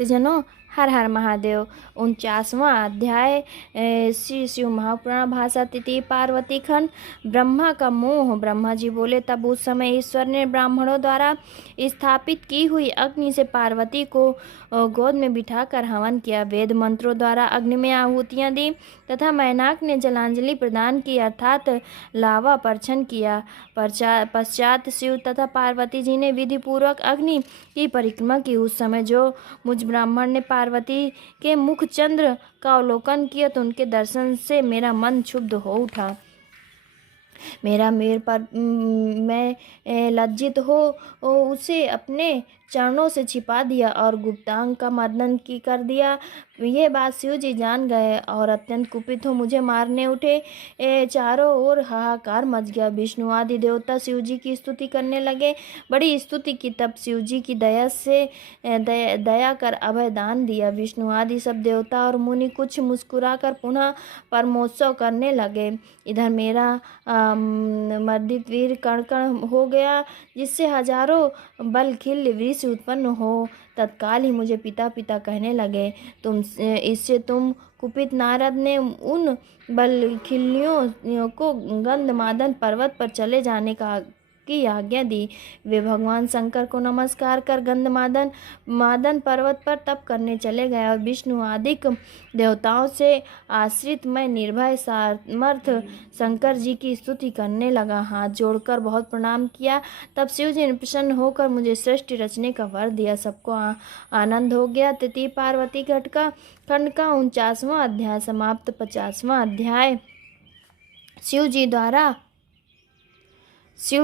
भक्तजनों, हर हर महादेव। 49वां अध्याय श्री शिव महापुराण भाषा तिथि पार्वती खंड। ब्रह्मा का मोह। ब्रह्मा जी बोले, तब उस समय ईश्वर ने ब्राह्मणों द्वारा स्थापित की हुई अग्नि से पार्वती को गोद में बिठाकर हवन किया। वेद मंत्रों द्वारा अग्नि में आहुतियां दी तथा मैनाक ने जलांजलि प्रदान की, अर्थात लावा पर्छन किया। पश्चात शिव तथा पार्वती जी ने विधि पूर्वक अग्नि की परिक्रमा की। उस समय जो मुझ ब्राह्मण ने पार्वती के मुख चंद्र का अवलोकन किया तो उनके दर्शन से मेरा मन क्षुब्ध हो उठा। मैं लज्जित हो उसे अपने चरणों से छिपा दिया और गुप्तांग का मर्दन की कर दिया। ये बात शिव जी जान गए और अत्यंत कुपित हो मुझे मारने उठे। चारों ओर हाहाकार मच गया। विष्णु आदि देवता शिव जी की स्तुति करने लगे। बड़ी स्तुति की, तब शिव जी की दया से दया कर अभय दान दिया। विष्णु आदि सब देवता और मुनि कुछ मुस्कुराकर पुनः परमोत्सव करने लगे। इधर मेरा मर्दित वीर कण कण हो गया, जिससे हजारों बलखिल्य वृष उत्पन्न हो। तत्काल ही मुझे पिता पिता कहने लगे। तुम कुपित नारद ने उन बलखिल्यों को गंधमादन पर्वत पर चले जाने की आज्ञा दी। वे भगवान शंकर को नमस्कार कर गंधमादन पर्वत पर तप करने चले गए और विष्णु आदिक देवताओं से आश्रित मैं निर्भय सामर्थ शंकर जी की स्तुति करने लगा। हाथ जोड़कर बहुत प्रणाम किया। तब शिव जी ने प्रसन्न होकर मुझे सृष्टि रचने का वर दिया। सबको आनंद हो गया। तृतीय पार्वती खंड का 49वां अध्याय समाप्त। 50वां अध्याय शिव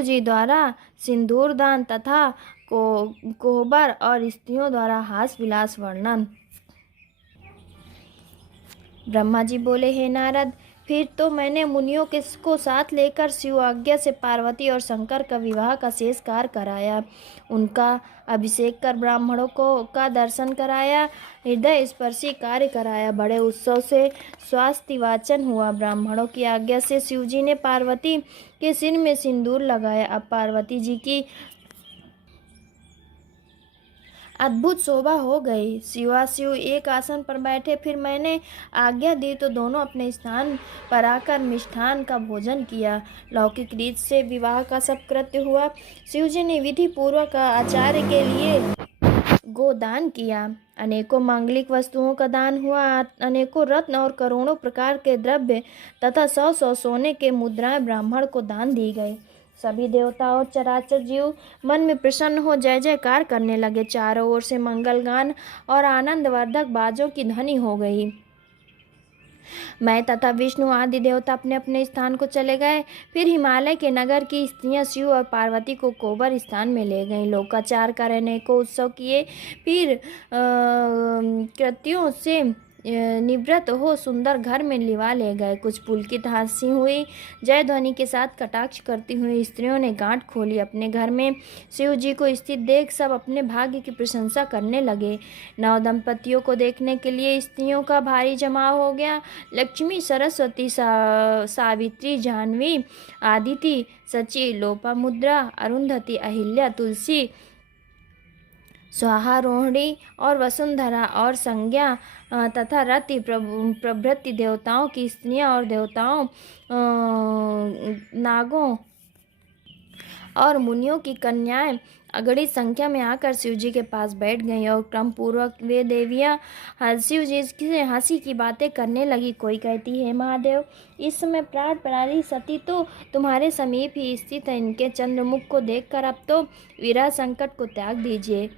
जी द्वारा सिंदूर दान तथा कोहबर और स्त्रियों द्वारा हास विलास वर्णन। ब्रह्मा जी बोले, हे नारद, फिर तो मैंने मुनियों को साथ लेकर शिव आज्ञा से पार्वती और शंकर का विवाह का शेष कार्य कराया। उनका अभिषेक कर ब्राह्मणों का दर्शन कराया, हृदय स्पर्शी कार्य कराया। बड़े उत्सव से स्वास्थ्य वाचन हुआ। ब्राह्मणों की आज्ञा से शिव जी ने पार्वती के सिर में सिंदूर लगाया। अब पार्वती जी की अद्भुत शोभा हो गई। शिवाशिव एक आसन पर बैठे। फिर मैंने आज्ञा दी तो दोनों अपने स्थान पर आकर मिष्ठान का भोजन किया। लौकिक रीत से विवाह का सब कृत्य हुआ। शिव जी ने विधि पूर्वक आचार्य के लिए गोदान किया। अनेकों मांगलिक वस्तुओं का दान हुआ। अनेकों रत्न और करोड़ों प्रकार के द्रव्य तथा 100 सोने के मुद्राएं ब्राह्मण को दान दी गई। सभी देवता और चराचर जीव मन में प्रसन्न हो जय जयकार करने लगे। चारों ओर से मंगल गान और आनंदवर्धक बाजों की ध्वनि हो गई। मैं तथा विष्णु आदि देवता अपने अपने स्थान को चले गए। फिर हिमालय के नगर की स्त्रियां शिव और पार्वती को कोबर स्थान में ले गईं। लोकाचार कर अनेकों उत्सव किए। फिर कृत्यों से निवृत्त हो सुंदर घर में लिवा ले गए। कुछ पुलकित हंसी हुई। जय ध्वनि के साथ कटाक्ष करती हुई स्त्रियों ने गांठ खोली। अपने घर में शिव जी को स्थित देख सब अपने भाग्य की प्रशंसा करने लगे। नव दंपतियों को देखने के लिए स्त्रियों का भारी जमाव हो गया। लक्ष्मी, सरस्वती, सावित्री, जाह्नवी, आदिति, सची, लोपामुद्रा, अरुंधति, अहिल्या, तुलसी, स्वाहा, रोहिणी और वसुंधरा और संज्ञा तथा रति प्रभृति देवताओं की स्त्रियां और देवताओं, नागों और मुनियों की कन्याएं अगणित संख्या में आकर शिव जी के पास बैठ गईं और क्रम पूर्वक वे देवियां शिव जी से हंसी की बातें करने लगी। कोई कहती है, महादेव, इस समय प्राण प्रणाली सती तो तुम्हारे समीप ही स्थित है। इनके चंद्रमुख को देखकर अब तो विरह संकट को त्याग दीजिए।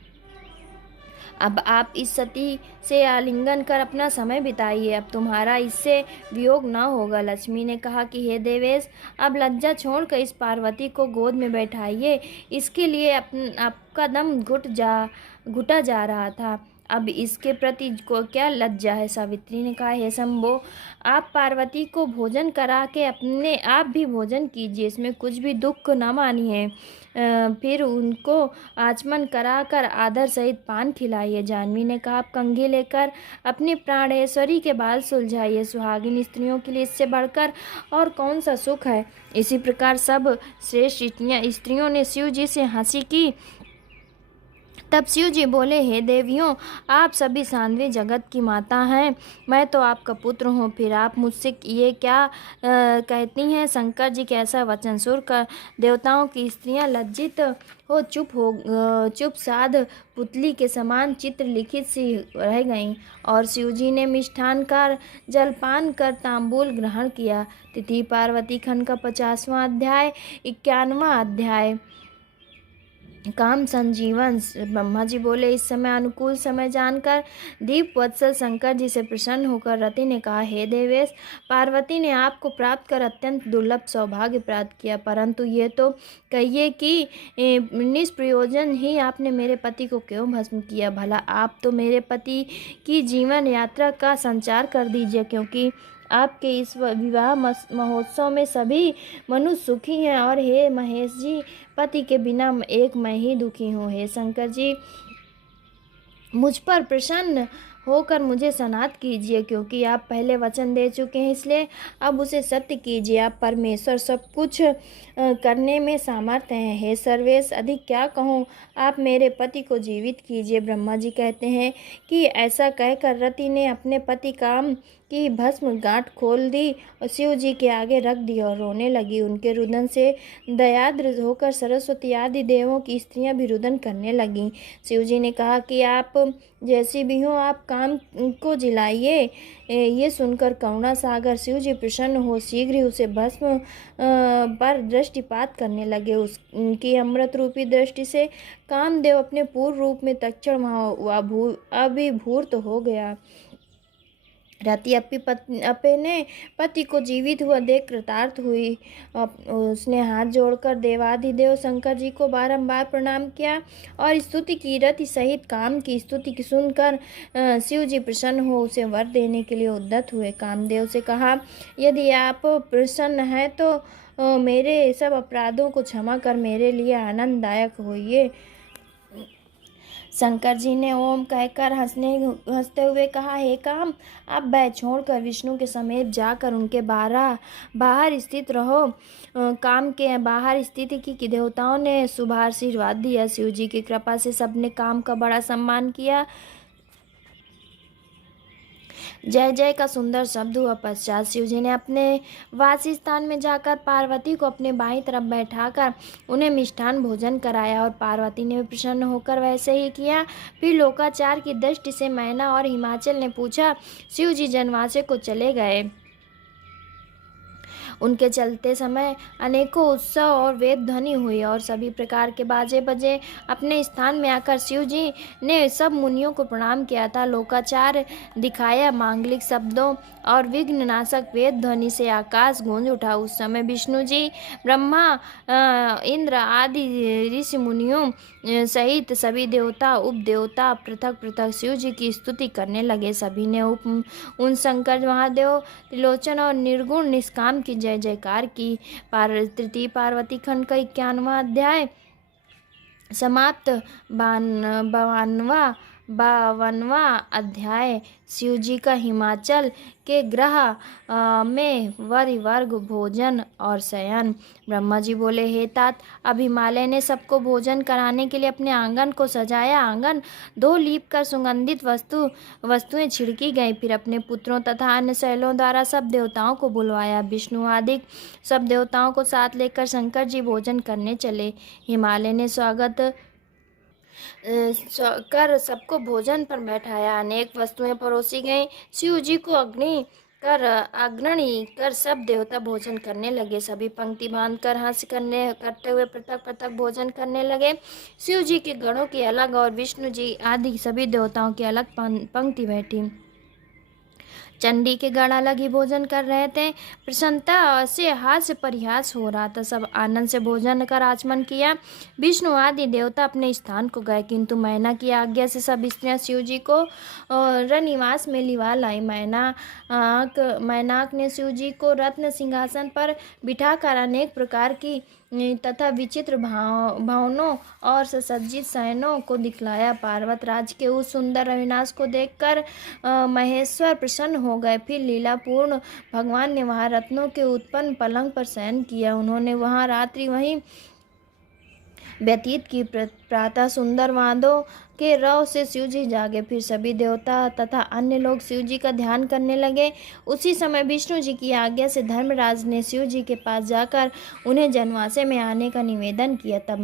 अब आप इस सती से आलिंगन कर अपना समय बिताइए। अब तुम्हारा इससे वियोग न होगा। लक्ष्मी ने कहा कि हे देवेश, अब लज्जा छोड़कर इस पार्वती को गोद में बैठाइए। इसके लिए आपका दम घुटा जा रहा था। अब इसके प्रति को क्या लज्जा है। सावित्री ने कहा, हे शंभो, आप पार्वती को भोजन करा के अपने आप भी भोजन कीजिए। इसमें कुछ भी दुख न मानिए। फिर उनको आचमन कराकर आदर सहित पान खिलाइए। जाह्नवी ने कहा, आप कंघी लेकर अपनी प्राणेश्वरी के बाल सुलझाइए। सुहागिन स्त्रियों के लिए इससे बढ़कर और कौन सा सुख है। इसी प्रकार सब श्रेष्ठ स्त्रियों ने शिव जी से हंसी की तब शिव जी बोले, हे देवियों, आप सभी साध्वी जगत की माता हैं, मैं तो आपका पुत्र हूँ, फिर आप मुझसे ये क्या कहती हैं। शंकर जी के ऐसा वचन सुनकर देवताओं की स्त्रियां लज्जित हो चुप साध पुतली के समान चित्र लिखित सी रह गईं। और शिव जी ने मिष्ठान का जलपान कर तांबूल ग्रहण किया। तिथि पार्वती खंड का 50वां अध्याय। 91वां अध्याय काम संजीवन। ब्रह्मा जी बोले, इस समय अनुकूल समय जानकर दीप वत्सल शंकर जी से प्रसन्न होकर रति ने कहा, हे देवेश, पार्वती ने आपको प्राप्त कर अत्यंत दुर्लभ सौभाग्य प्राप्त किया, परंतु ये तो कहिए कि निष्प्रयोजन ही आपने मेरे पति को क्यों भस्म किया। भला आप तो मेरे पति की जीवन यात्रा का संचार कर दीजिए, क्योंकि आपके इस विवाह महोत्सव में सभी मनुष्य सुखी हैं, और हे महेश जी, पति के बिना एक मैं ही दुखी हूँ। हे शंकर जी, मुझ पर प्रसन्न होकर मुझे सनात कीजिए, क्योंकि आप पहले वचन दे चुके हैं, इसलिए अब उसे सत्य कीजिए। आप परमेश्वर, सब कुछ करने में सामर्थ्य हैं। हे सर्वेश, अधिक क्या कहूँ, आप मेरे पति को जीवित कीजिए। ब्रह्मा जी कहते हैं कि ऐसा कहकर रति ने अपने पति काम की भस्म गांठ खोल दी और शिव जी के आगे रख दी और रोने लगी। उनके रुदन से दयाद्र होकर सरस्वती आदि देवों की स्त्रियां भी रुदन करने लगीं। शिव जी ने कहा कि आप जैसी भी हो, आप काम को जिलाइए। ये सुनकर करुणा सागर शिव जी प्रसन्न हो शीघ्र ही उसे भस्म पर दृष्टिपात करने लगे। उनकी अमृत रूपी दृष्टि से कामदेव अपने पूर्व रूप में तत्क्षण अभिभूत हो गया। रति अपने पति को जीवित हुआ देख कृतार्थ हुई। उसने हाथ जोड़कर देवाधिदेव शंकर जी को बारंबार प्रणाम किया और स्तुति की। रति सहित काम की स्तुति की सुनकर शिव जी प्रसन्न हो उसे वर देने के लिए उद्यत हुए। कामदेव से कहा, यदि आप प्रसन्न हैं तो मेरे सब अपराधों को क्षमा कर मेरे लिए आनंददायक होइए। शंकर जी ने ओम कहकर हंसते हुए कहा, हे काम, आप भय छोड़कर विष्णु के समीप जाकर उनके बाहर स्थित रहो। काम के बाहर स्थित की देवताओं ने शुभाशीर्वाद दिया। शिव जी की कृपा से सबने काम का बड़ा सम्मान किया। जय जय का सुंदर शब्द हुआ। पश्चात शिव जी ने अपने वासी स्थान में जाकर पार्वती को अपने बाईं तरफ बैठाकर उन्हें मिष्ठान भोजन कराया और पार्वती ने प्रसन्न होकर वैसे ही किया। फिर लोकाचार की दृष्टि से मैना और हिमाचल ने पूछा, शिव जी जनवासे को चले गए। उनके चलते समय अनेकों उत्सव और वेद ध्वनि हुई और सभी प्रकार के बाजे बजे। अपने स्थान में आकर शिव जी ने सब मुनियों को प्रणाम किया था। लोकाचार दिखाया। मांगलिक शब्दों और विघ्न नाशक वेद ध्वनि से आकाश गूंज उठा। उस समय विष्णु जी, ब्रह्मा, इंद्र आदि ऋषि मुनियों सहित सभी देवता उपदेवता पृथक पृथक शिव जी की स्तुति करने लगे। सभी ने उन शंकर महादेव त्रिलोचन और निर्गुण निष्काम की जय जयकार की। तृतीय पार्वती खंड का 91वां अध्याय समाप्त। 52वां अध्याय शिव जी का हिमाचल के ग्रह में वर्ग भोजन और शयन। ब्रह्मा जी बोले, हे तात, अब हिमालय ने सबको भोजन कराने के लिए अपने आंगन को सजाया। आंगन धो लीप कर सुगंधित वस्तुएं छिड़की गई। फिर अपने पुत्रों तथा अन्य शैलों द्वारा सब देवताओं को बुलवाया। विष्णु आदि सब देवताओं को साथ लेकर शंकर जी भोजन करने चले। हिमालय ने स्वागत कर सबको भोजन पर बैठाया। अनेक वस्तुएं परोसी गईं। शिव जी को अग्नि कर सब देवता भोजन करने लगे। सभी पंक्ति बांध कर करते हुए पृथक पृथक भोजन करने लगे। शिव जी के गणों की अलग और विष्णु जी आदि सभी देवताओं की अलग पंक्ति बैठी। चंडी के गण अलग ही भोजन कर रहे थे। प्रसन्नता से हास्य परिहास हो रहा था। सब आनंद से भोजन कर आचमन किया। विष्णु आदि देवता अपने स्थान को गए, किंतु मैना की आज्ञा से सब स्त्रियां शिव जी को रनिवास में लिवा लाई। मैनाक ने शिव जी को रत्न सिंहासन पर बिठाकर अनेक प्रकार की तथा विचित्र भवनों और सुसज्जित शयनों को दिखलाया। पार्वत राज के उस सुंदर अविनाश को देखकर महेश्वर प्रसन्न हो गए। फिर लीलापूर्ण भगवान ने वहां रत्नों के उत्पन्न पलंग पर शयन किया। उन्होंने वहां रात्रि वहीं व्यतीत की। प्रातः सुंदर वादों के रव से शिव जी जागे। फिर सभी देवता तथा अन्य लोग शिव जी का ध्यान करने लगे। उसी समय विष्णु जी की आज्ञा से धर्मराज ने शिव जी के पास जाकर उन्हें जनवासे में आने का निवेदन किया। तब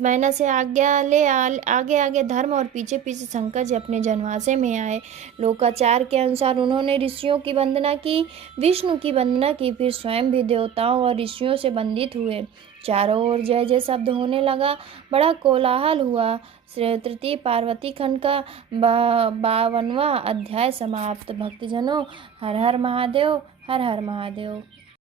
मैना से आज्ञा ले आगे आगे धर्म और पीछे पीछे शंकर जी अपने जनवासे में आए। लोकाचार के अनुसार उन्होंने ऋषियों की वंदना की, विष्णु की वंदना की, फिर स्वयं भी देवताओं और ऋषियों से वंदित हुए। चारों ओर जय जय शब्द होने लगा, बड़ा कोलाहल हुआ। तृतीय पार्वती खंड का 52वां अध्याय समाप्त। भक्तजनों, हर हर महादेव, हर हर महादेव।